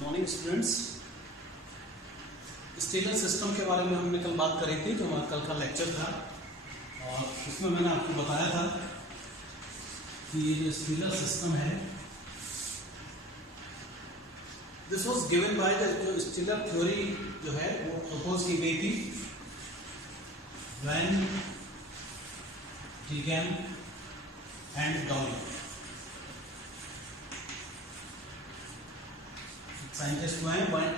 Good morning students. Stelar system के बारे में हमने कल बात करी थी, जो हमारा कल का लेक्चर था, और उसमें मैंने आपको बताया था कि ये जो स्टेलर सिस्टम है, this was given by the stelar theory जो है वो प्रपोज की गई थी van Tieghem and Douliot. Scientist हुए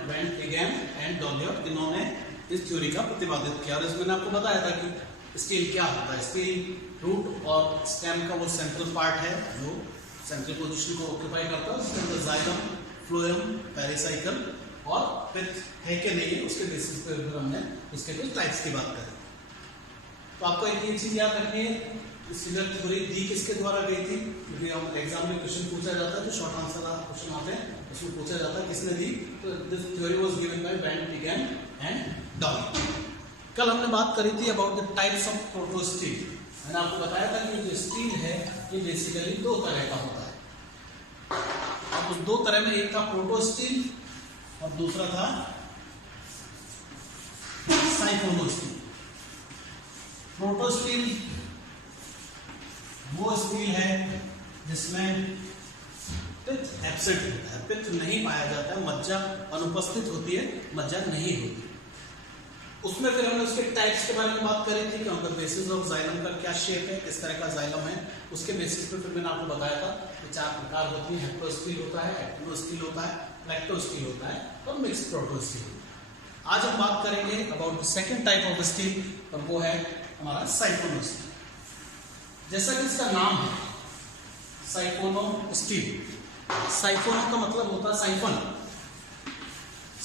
वैन टीगेन एंड डॉयलर, इन्होंने इस थ्योरी का प्रतिपादित किया। और इसमें मैंने आपको बताया था कि स्टील क्या होता है। स्टील रूट और स्टेम का वो सेंट्रल पार्ट है जो सेंट्रल पोजीशन को ऑक्यूपाई करता है। उसके अंदर जाइलम, फ्लोएम, पेरिसाइकल और पित्त है कि नहीं है, उसके बेसिस पे फिर हमने इसके कुछ टाइप्स की बात करी। तो आपको एक ही चीज याद रखनी है, स्टेलर थ्योरी दी किसके द्वारा गई थी, क्योंकि हम एग्जाम में क्वेश्चन पूछा जाता है, जो शॉर्ट आंसर क्वेश्चन आते हैं उसमें पूछा जाता है किसने दी। तो this theory was given by van Tieghem and Doyle. कल हमने बात करी थी about the types of protostele. मैंने आपको बताया था कि जो स्टील है ये बेसिकली दो तरह का होता है। अब उस दो तरह में एक था प्रोटो स्टील और दूसरा था साइकोनो स्टील। प्रोटो स्टील वो स्टील है जिसमें पित्त एब्सेंट होता है, पित्त नहीं पाया जाता है, मज्जा अनुपस्थित होती है, मज्जा नहीं होती। उसमें फिर हमने उसके टाइप्स के बारे में बात करी थी कि on the basis of xylem का क्या शेप है, किस तरह का जाइलम है, उसके बेसिस पे फिर मैंने आपको बताया था कि चार प्रकार होती है। हेप्टो स्टील होता है, एक्टिनो स्टील होता है, लैक्टो स्टील होता है और मिक्स्ड प्रोटो स्टील। आज हम बात करेंगे about the second type of steel, और वो है हमारा साइकोनो स्टील। जैसा कि इसका नाम है साइकोनो स्टील। साइफोन का मतलब होता है साइफन,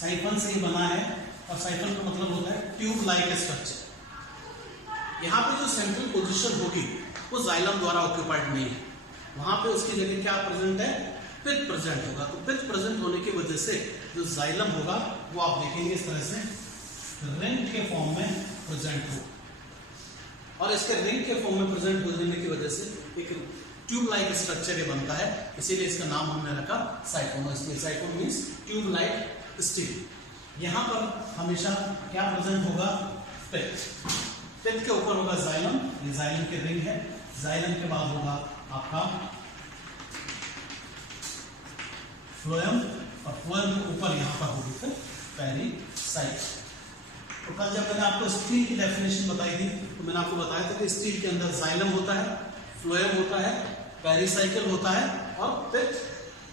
साइफन से ही बना है, और साइफन का मतलब होता है ट्यूब लाइक स्ट्रक्चर। यहाँ पे जो सेंट्रल पोजीशन होगी वो जाइलम द्वारा ऑक्यूपाइड नहीं है, वहां पे उसकी जगह क्या प्रेजेंट है, पित्त प्रेजेंट होगा। तो पित्त प्रेजेंट होने की वजह से जो जाइलम होगा वो आप देखेंगे इस तरह से रिंग के फॉर्म में प्रेजेंट होगा, और इसके रिंग के फॉर्म में प्रेजेंट होने की वजह से एक ट्यूब लाइक स्ट्रक्चर ये बनता है, इसीलिए इसका नाम हमने रखा siphonostele. Siphon means tube like stele. यहाँ पर हमेशा क्या प्रेजेंट होगा, पित्त। पित्त के ऊपर होगा जाइलम, ये जाइलम की रिंग है। जाइलम के बाद होगा आपका फ्लोएम, और फ्लोएम के ऊपर यहाँ पर होगी फिर पेरिसाइकल। तो कल जब मैंने आपको स्टील की डेफिनेशन बताई थी तो मैंने आपको बताया था कि स्टील के अंदर जाइलम होता है, फ्लोएम होता है, पेरिसाइकल होता है, और पित्त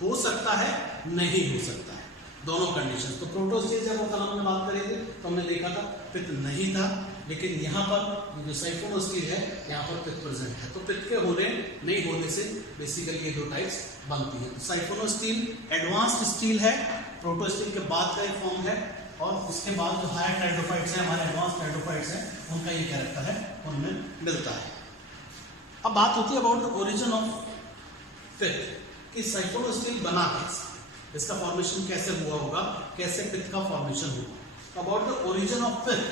हो सकता है, नहीं हो सकता है, दोनों कंडीशन। तो प्रोटो स्टील जब कल हमने बात करी थी तो हमने देखा था पित्त नहीं था, लेकिन यहाँ पर जो साइकोनो स्टील है यहाँ पर पित्त प्रेजेंट है। तो पित्त के होने नहीं होने से बेसिकली ये दो टाइप्स बनती है। तो साइकोनो स्टील एडवांस्ड स्टील है, प्रोटो स्टील के बाद का एक फॉर्म है, और उसके बाद जो हायर टाइडोफाइट्स हैं, हमारे एडवांस टाइडोफाइट्स हैं, उनका ये कैरेक्टर है, उनमें मिलता है। अब बात होती है अबाउट द ओरिजिन ऑफ पित्त, कि साइकोनो स्टील बना कैसे, इसका फॉर्मेशन कैसे हुआ होगा, कैसे पित्त का फॉर्मेशन हुआ। अबाउट द ओरिजिन ऑफ पित्त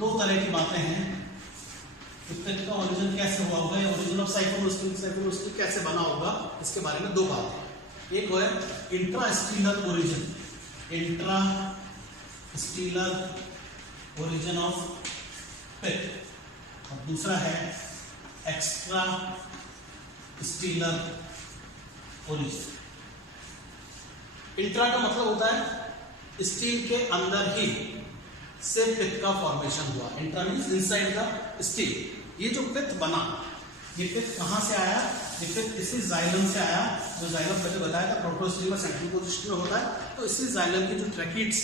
दो तरह की बातें हैं कि पित्त का ओरिजिन कैसे हुआ होगा, या ओरिजिन ऑफ साइकोनो स्टील कैसे बना होगा, इसके बारे में दो बातें। एक है intra stealer origin, intra stealer origin of पित्त, और दूसरा है एक्स्ट्रा स्टीलर ओरिजिन। इंट्रा का मतलब होता है स्टील के अंदर ही से पित्त का फॉर्मेशन हुआ। Intra means inside the steel. ये जो पित्त बना, ये पित्त कहां से आया, ये पित्त इसी जाइलम से आया, जो जाइलम पहले बताया था प्रोटो स्टील में सेंट्रल पोजीशन में होता है। तो इसी जाइलम की जो ट्रैकिड्स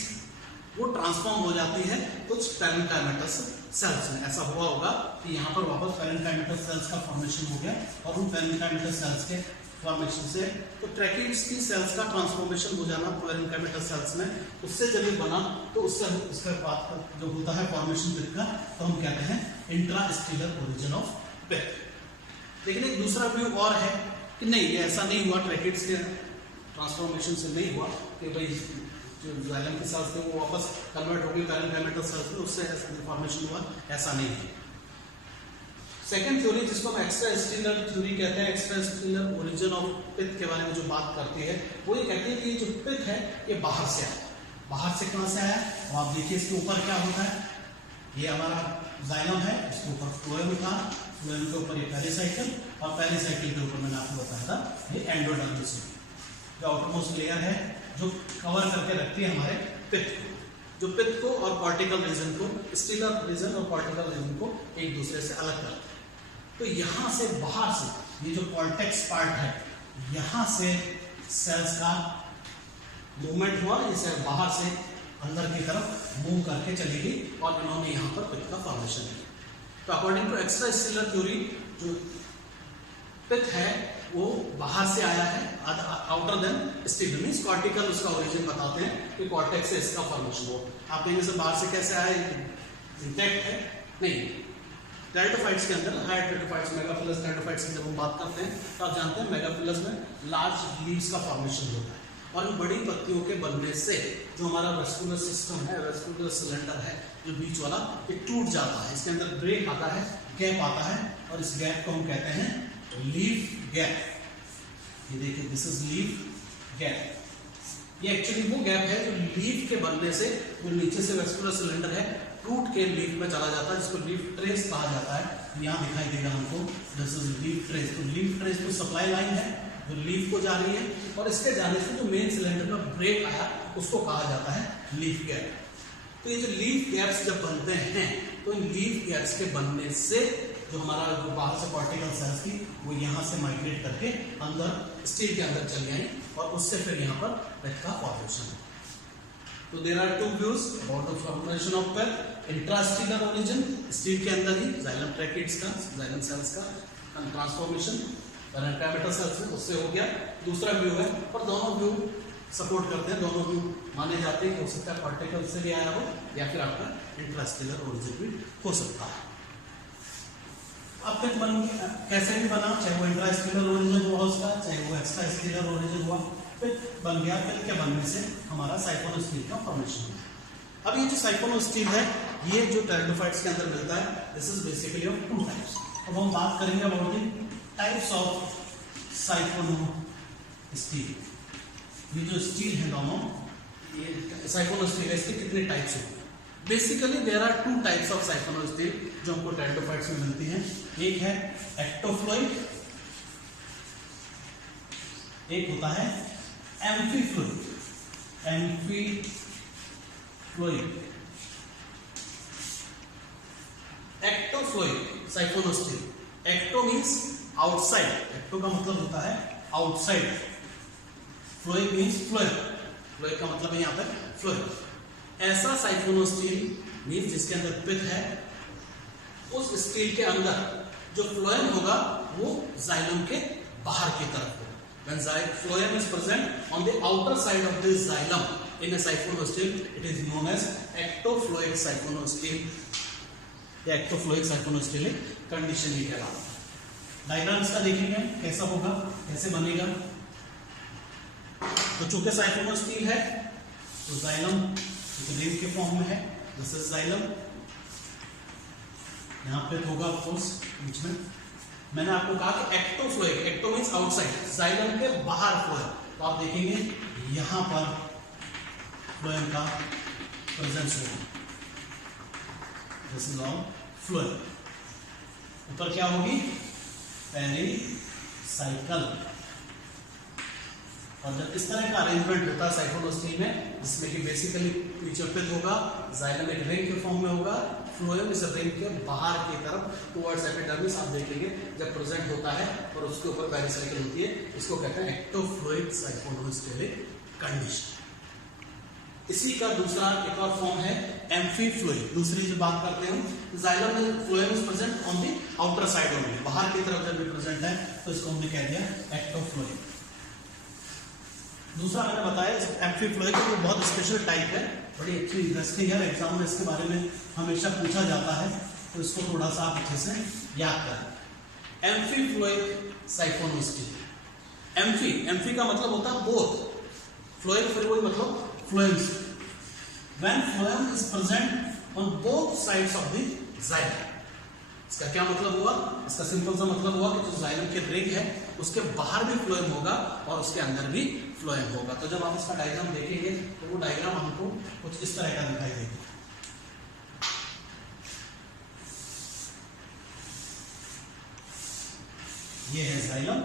वो ट्रांसफॉर्म हो जाती है कुछ पैरेन्काइमेटस सेल्स में। ऐसा हुआ होगा कि यहाँ पर वापस पैरेन्काइमेटस सेल्स का फॉर्मेशन हो गया, और उन पैरेन्काइमेटस सेल्स के फॉर्मेशन से तो ट्रैकिड्स की सेल्स का ट्रांसफॉर्मेशन हो जाना पैरेन्काइमेटस सेल्स में, उससे जब ये बना तो उससे उसके बाद जो होता है फॉर्मेशन पित्त का, तो हम कहते हैं इंट्रा स्टीलर ओरिजिन ऑफ पित्त। लेकिन एक दूसरा व्यू और है कि नहीं, ये ऐसा नहीं हुआ, ट्रैकिड्स के ट्रांसफॉर्मेशन से नहीं हुआ कि भाई जो जाइलम की सेल्स थे वो वापस कन्वर्ट हो गई पैरेन्काइमेटस सेल्स में, उससे ऐसा फॉर्मेशन हुआ, ऐसा नहीं है। सेकेंड थ्योरी जिसको हम एक्स्ट्रा स्टेलर थ्योरी कहते हैं, extra stelar origin of pith के बारे में जो बात करती है वो ये कहती है कि ये जो पिथ है ये बाहर से आया। बाहर से कहां से आया? और आप देखिए इसके ऊपर क्या होता है, ये हमारा जाइलम है, इसके ऊपर फ्लोएम था, फ्लोएम के ऊपर ये पेरिसाइकिल, और पेरिसाइकिल के ऊपर मैंने आपको बताया था ये एंडोडर्मिस जो आउटरमोस्ट लेयर है जो कवर करके रखती है हमारे पिथ को, जो पिथ को और कॉर्टिकल रीजन को, स्टीलर रीजन और कॉर्टिकल रीजन को एक दूसरे से अलग करते हैं। तो यहां से बाहर से ये जो कॉर्टेक्स पार्ट है यहां से सेल्स का मूवमेंट हुआ, ये सेल बाहर से अंदर की तरफ मूव करके चली गई और इन्होंने यहां पर पिथ का फॉर्मेशन किया। तो according to extra stelar theory जो पिथ है वो बाहर से आया है, outer than stelar, means cortical उसका ओरिजिन बताते हैं कि कॉर्टेक्स से इसका फॉर्मेशन हो। आप कहेंगे से बाहर से कैसे आया, इंटैक्ट है? नहीं, टेरिडोफाइट्स के अंदर, हायर टेरिडोफाइट्स, मेगाफिलस टेरिडोफाइट्स की जब हम बात करते हैं तो आप जानते हैं मेगाफिलस में लार्ज लीव्स का फॉर्मेशन होता है और इन बड़ी पत्तियों के बनने से जो हमारा वेस्कुलर सिस्टम है, वेस्कुलर सिलेंडर है जो बीच वाला, ये टूट जाता है, इसके अंदर ब्रेक आता है, गैप आता है और इस गैप को हम कहते हैं लीफ गैप। ये देखिए दिस इज लीफ गैप। ये एक्चुअली वो गैप है जो लीफ के बनने से जो नीचे से वेस्कुलर सिलेंडर है टूट के लीफ में चला जाता है, जिसको लीफ ट्रेस कहा जाता है। यहाँ दिखाई देगा हमको, दिस इज लीफ ट्रेस। तो लीफ ट्रेस तो सप्लाई लाइन है जो लीफ को जा रही है और इसके जाने से जो मेन सिलेंडर में ब्रेक आया उसको कहा जाता है लीफ गैप। तो ये जो लीफ गैप्स जब बनते हैं तो इन लीफ गैप्स के बनने से जो हमारा जो बाहर से कॉर्टिकल सेल्स थी वो यहाँ से माइग्रेट करके अंदर स्टील के अंदर चली आई और उससे फिर यहाँ पर पिथ का फॉर्मेशन है। तो there are two views about the formation of pith. Intrastelar origin, stele के अंदर ही जाइलम ट्रैकिड्स का, जाइलम सेल्स का ट्रांसफॉर्मेशन पैराकाइमेटल सेल्स में, उससे हो गया। दूसरा व्यू है और दोनों व्यू सपोर्ट करते हैं, दोनों व्यू माने जाते हैं कि हो सकता है कॉर्टिकल से भी आया हो या फिर आपका इंट्रास्टीलर ओरिजिन भी हो सकता है। अब पिथ बन कैसे भी बना, चाहे वो इंट्रास्टीलर ओरिजिन हुआ उसका, चाहे वो एक्स्ट्रा स्टीलर ओरिजिन हुआ, पिथ बन गया। पिथ के बनने से हमारा साइफोनोस्टील का फॉर्मेशन हुआ। अब ये जो साइफोनोस्टील है ये जो टेरिडोफाइट्स के अंदर मिलता है, this is basically of two types. अब हम बात करेंगे अबाउट द टाइप्स ऑफ साइफोनोस्टील। ये जो स्टील है दोनों, ये साइफोनोस्टील है, इसके कितने टाइप्स हैं? Basically there are two types of siphonostele जो हमको टेरिडोफाइट्स में मिलती हैं। एक है एक्टोफ्लोइड, एक होता है एम्फीफ्लोइड। एम्फीफ्लोइड, एक्टोफ्लोइड साइफोनोस्टील। एक्टो मीन्स आउटसाइड, एक्टो का मतलब होता है आउटसाइड, फ्लोइड मीन्स फ्लोएम, फ्लोएम का मतलब है यहाँ पर फ्लोएम। ऐसा साइफोनोस्टील मीन्स जिसके अंदर पिथ है, उस स्टील के अंदर जो फ्लोएम होगा वो जाइलम के बाहर की तरफ होगा। When phloem is present on the outer side of this xylem in a siphonostele, it is known as ectofloic siphonostele. ये ectofloic siphonostele कंडीशन ही कहलाता है। डायग्राम्स का देखेंगे कैसा होगा, कैसे बनेगा। तो चूंकि साइफोनोस्टील है तो जाइलम रिंग के फॉर्म में है, दिस इज जाइलम। यहाँ पे होगा ऑफ कोर्स बीच में। मैंने आपको कहा कि एक्टोफ्लोइक, एक्टो मींस आउटसाइड, जाइलम के बाहर फ्लोएम। तो आप देखेंगे यहां पर फ्लोएम का प्रेजेंस होगा, दिस इज ऑल फ्लोएम। ऊपर क्या होगी? पेरिसाइकल। और जब इस तरह का अरेंजमेंट होता है साइफोनोस्टील में, जिसमें कि बेसिकली नीचे पिथ होगा, जाइलम एक रिंग के फॉर्म में होगा, फ्लोएम इस रिंग के बाहर की तरफ टुवर्ड्स एपिडर्मिस आप देखेंगे जब प्रेजेंट होता है और उसके ऊपर पेरिसाइकिल होती है, इसको कहते हैं एक्टोफ्लोइक साइफोनोस्टेलिक कंडीशन। इसी का दूसरा एक और फॉर्म है एम्फीफ्लोइक। दूसरी जो बात करते हैं हम, जाइलम में phloem is present on the outer side only, बाहर की तरफ जब भी प्रेजेंट है तो इसको हमने कह दिया एक्टोफ्लोइक। दूसरा मैंने बताया एम्फीफ्लोइक, वो बहुत स्पेशल टाइप है, बड़ी अच्छी इंटरेस्टिंग है, एग्जाम में इसके बारे में हमेशा पूछा जाता है, तो इसको थोड़ा सा आप अच्छे से याद करें। एम्फीफ्लोइक साइफोनोस्टील। एम्फी, एम्फी का मतलब होता है बोथ, फ्लोइक फिर वही मतलब phloems. When phloem is present on both sides of the xylem, इसका क्या मतलब हुआ? इसका सिंपल सा मतलब हुआ कि जो जाइलम की रिंग है उसके बाहर भी फ्लोएम होगा और उसके अंदर भी फ्लोएम होगा। तो जब आप इसका डायग्राम देखेंगे तो वो डायग्राम हमको कुछ इस तरह का दिखाई देगा। ये है जाइलम,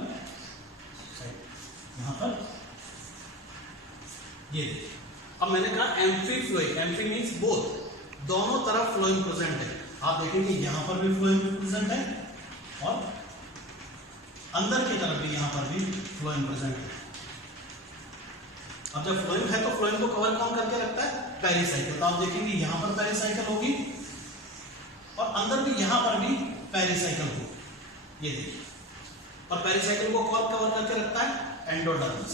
यहां पर ये देखिए। अब मैंने कहा amphi phloem, amphi means both, दोनों तरफ फ्लोएम प्रेजेंट है। आप देखेंगे यहां पर भी फ्लोएम प्रेजेंट है और अंदर की तरफ भी यहां पर भी फ्लोएम प्रेजेंट है। अब जब फ्लोएम है तो फ्लोएम को कवर कौन करके रखता है? पेरिसाइकिल। तो आप देखेंगे यहां पर पेरिसाइकिल होगी और अंदर भी यहां पर भी पेरिसाइकिल होगी, ये देखिए। और पेरिसाइकिल को कौन कवर करके रखता है? एंडोडर्मिस।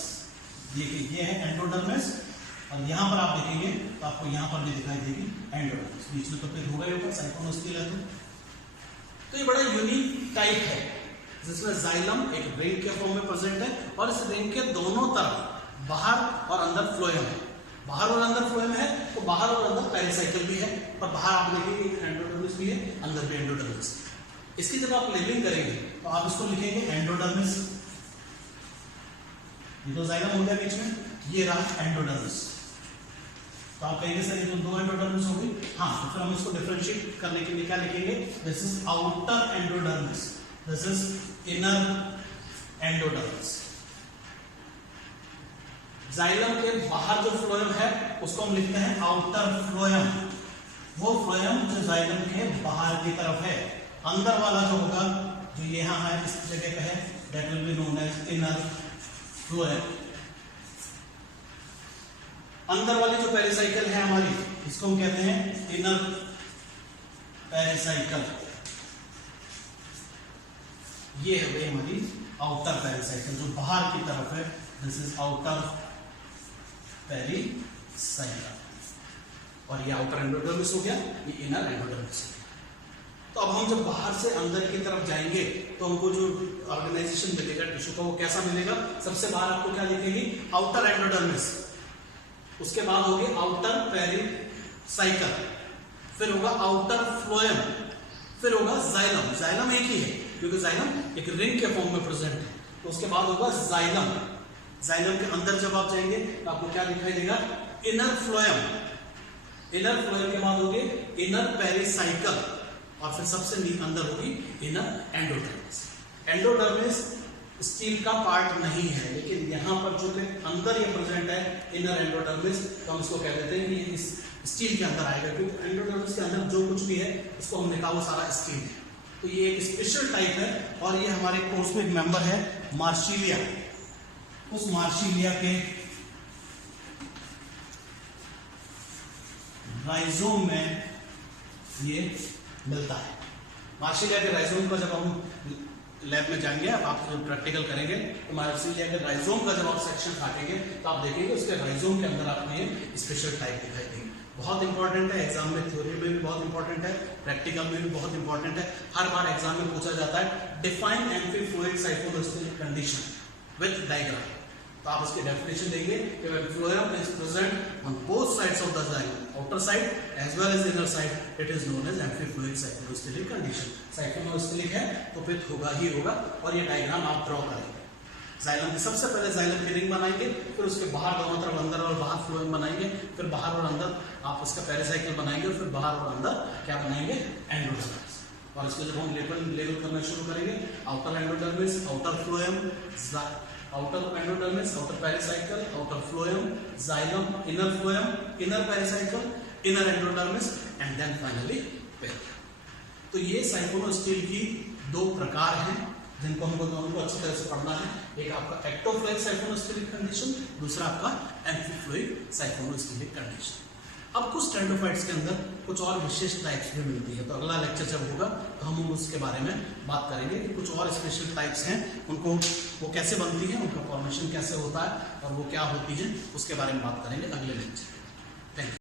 ये है एंडोडर्मिस और यहां पर आप देखेंगे तो आपको यहां पर भी दिखाई देगी एंडोडर्मिस। बीच में तो फिर होगा ही ऊपर साइकोनोस्टिल। तो ये बड़ा यूनिक टाइप है जिसमें जाइलम एक रिंग के फॉर्म में प्रेजेंट है और इस रिंग के दोनों तरफ बाहर और अंदर फ्लोएम है। बाहर और अंदर फ्लोएम है तो बाहर और अंदर पेरिसाइकिल भी है, पर बाहर आप देखेंगे एंडोडर्मिस भी है, अंदर भी एंडोडर्मिस। इसकी जब आप लेबलिंग करेंगे तो आप इसको लिखेंगे एंडोडर्मिस। ये तो जाइलम हो गया बीच में, ये रहा एंडोडर्मिस। तो आप कहेंगे सर ये तो दो एंडोडर्मिस हो गई। हाँ, तो फिर हम इसको डिफरेंशिएट करने के लिए क्या लिखेंगे? This is outer endodermis, this is inner endodermis. Xylem के बाहर जो फ्लोएम है उसको हम लिखते हैं आउटर फ्लोएम। वो फ्लोएम जो जाइलम के बाहर की तरफ है। अंदर वाला जो होगा, जो यहां है इस जगह पे है, that will be known as inner phloem. अंदर वाली जो पेरिसाइकिल है हमारी, इसको हम कहते हैं इनर पेरिसाइकिल। ये है भाई हमारी आउटर पेरिसाइकिल, जो बाहर की तरफ है। दिस इज आउटर पेरिसाइकिल और ये आउटर एंडोडर्मिस हो गया, ये इनर एंडोडर्मिस हो गया। तो अब हम जब बाहर से अंदर की तरफ जाएंगे तो हमको जो ऑर्गेनाइजेशन मिलेगा टिश्यू का, वो कैसा मिलेगा? सबसे बाहर आपको क्या दिखेगी? आउटर एंडोडर्मिस, उसके बाद होगी आउटर पेरिसाइकिल, फिर होगा आउटर फ्लोएम, फिर होगा जाइलम। जाइलम एक ही है क्योंकि जाइलम एक रिंग के फॉर्म में प्रेजेंट है। तो उसके बाद होगा जाइलम। जाइलम के अंदर जब आप जाएंगे तो आपको क्या दिखाई देगा? Inner phloem. इनर फ्लोएम के बाद होगी इनर पेरिसाइकिल और फिर सबसे अंदर होगी इनर एंडोडर्मिस। एंडोडर्मिस स्टील का पार्ट नहीं है, लेकिन यहां पर जो अंदर ये प्रेजेंट है इनर एंडोडर्मिस, तो हम इसको कह देते हैं कि इस स्टील के अंदर आएगा, क्योंकि एंडोडर्मिस के अंदर जो कुछ भी है उसको हमने कहा वो सारा स्टील है। तो ये एक स्पेशल टाइप है और ये हमारे कोर्स में एक मेंबर है मार्सिलिया। उस मार्सिलिया के राइजोम में ये मिलता है। मार्सिलिया के राइजोम का जब हम लैब में जाएंगे, आप प्रैक्टिकल करेंगे, तो मार्सिलिया के राइजोम का जब आप सेक्शन काटेंगे तो आप देखेंगे उसके राइजोम के अंदर आपको ये स्पेशल टाइप दिखाई देंगे। बहुत इंपॉर्टेंट है, एग्जाम में थ्योरी में भी बहुत इंपॉर्टेंट है, प्रैक्टिकल में भी बहुत इंपॉर्टेंट है। हर बार एग्जाम में पूछा जाता है define amphiphloic psychological condition with diagram. तो आप उसकी डेफिनेशन देंगे कि when phloem is present on both sides of the xylem, outer side as well as inner side, it is known as amphiphloic psychological condition. Psychological है तो फिर होगा ही होगा। और ये डायग्राम आप ड्रॉ करेंगे। जाइलम की सबसे पहले जाइलम की रिंग बनाएंगे, फिर उसके बाहर दोनों तरफ अंदर और बाहर फ्लोएम बनाएंगे, फिर बाहर और अंदर आप उसका पेरिसाइकिल बनाएंगे, फिर बाहर और अंदर क्या बनाएंगे? एंडोडर्मिस। और इसको जब हम लेबल करना शुरू करेंगे, outer endodermis, outer phloem, outer endodermis, outer pericycle, outer phloem, xylem, inner phloem, inner pericycle, inner endodermis and then finally pericycle. तो ये साइकोनोस्टील की दो प्रकार हैं जिनको हमको दोनों को अच्छी तरह से पढ़ना है। एक आपका एक्टोफ्लुइड साइकोनोस्टेलिक कंडीशन, दूसरा आपका एम्फीफ्लुइड साइकोनोस्टेलिक कंडीशन। अब कुछ टेंडोफाइट्स के अंदर कुछ और विशेष टाइप्स भी मिलती है, तो अगला लेक्चर जब होगा तो हम उसके बारे में बात करेंगे कि कुछ और स्पेशल टाइप्स हैं, उनको वो कैसे बनती है, उनका फॉर्मेशन कैसे होता है और वो क्या होती है, उसके बारे में बात करेंगे अगले लेक्चर। Thank you.